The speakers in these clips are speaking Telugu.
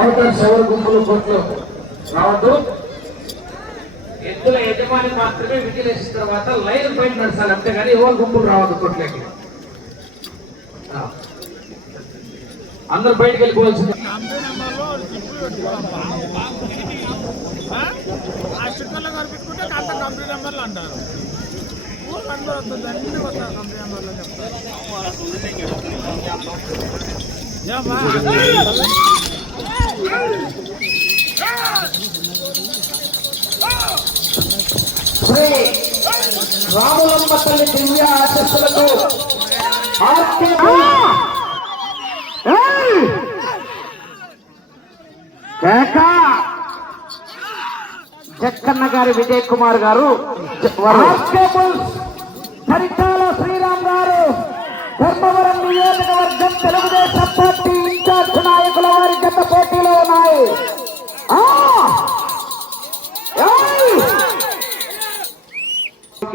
అవతల శివర గుంపులు కొట్లు రావద్దు. ఎద్దుల యజమాని మాత్రమే విజిలేసిన తర్వాత లైన్ బయట నడచాలి, అంతేగాని ఎవరు గుంపులు రావద్దు కొట్లకి. అందరు బయటకు వెళ్ళిపోవాల్సింది. శ్రీ రాములమ్మ తల్లి దివ్య ఆశస్సులతో జక్కన్న గారి విజయ్ కుమార్ గారు, పరిటాల శ్రీరామ్ గారు, ధర్మవరం నియోజకవర్గం తెలుగుదేశం పార్టీ ఇన్ఛార్జ్ నాయకుల వారి జత పోటీలో ఉన్నాయి.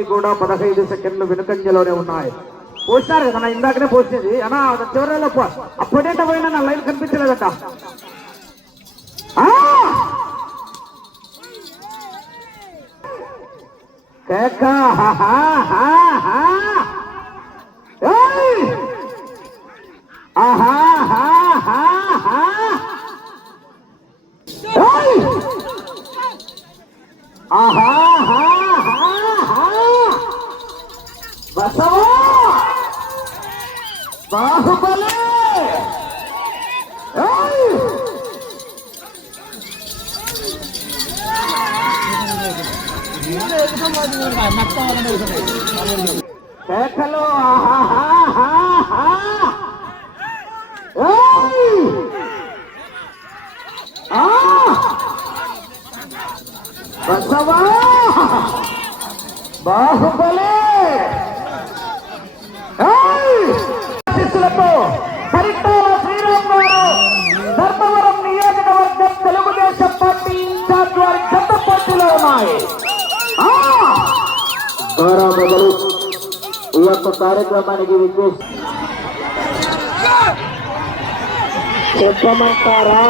కూడా 15 సెకండ్లు వెనుకంజలోనే ఉన్నాయి. పోసినారు కదా ఇందాకనే పోసినది అన్నా, చివరిలో అప్పుడేట పోయినా నా లైన్ కనిపించలేదట. బాహుబలి కేకలు బసవా బాహుబలి శిష్యులతో పరిటాల శ్రీరామ్ గారు, ధర్మవరం నియోజకవర్గం తెలుగుదేశం పార్టీ ఇన్ఛార్జ్ వారి గత పోటీలో ఉన్నాయి. గౌరవలు ఈ యొక్క కార్యక్రమానికి చెప్పమంటారా?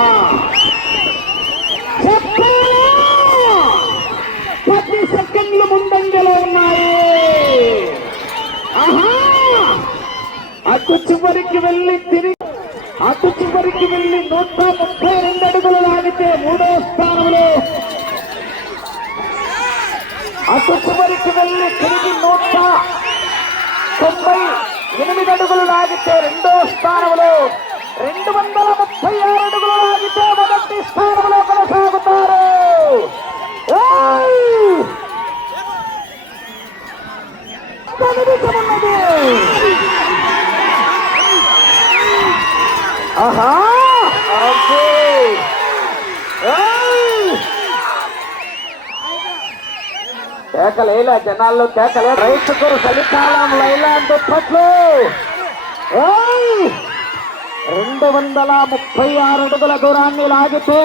10 సెకండ్లు ముందంజలో ఉన్నాయి. అటు చివరికి వెళ్ళి 132 అడుగులు లాగితే 3వ స్థానంలో, అటు చివరికి వెళ్ళి తిరిగి 198 అడుగులు లాగితే 2వ స్థానంలో, 236 అడుగులు లాగితే 1వ స్థానంలో కొనసాగుతారు. కేకలేలా జనాల్లో, కేకలే రైతుకు చలికాలం లైలా దుప్పట్లు. 236 అడుగుల దూరాన్ని లాగితే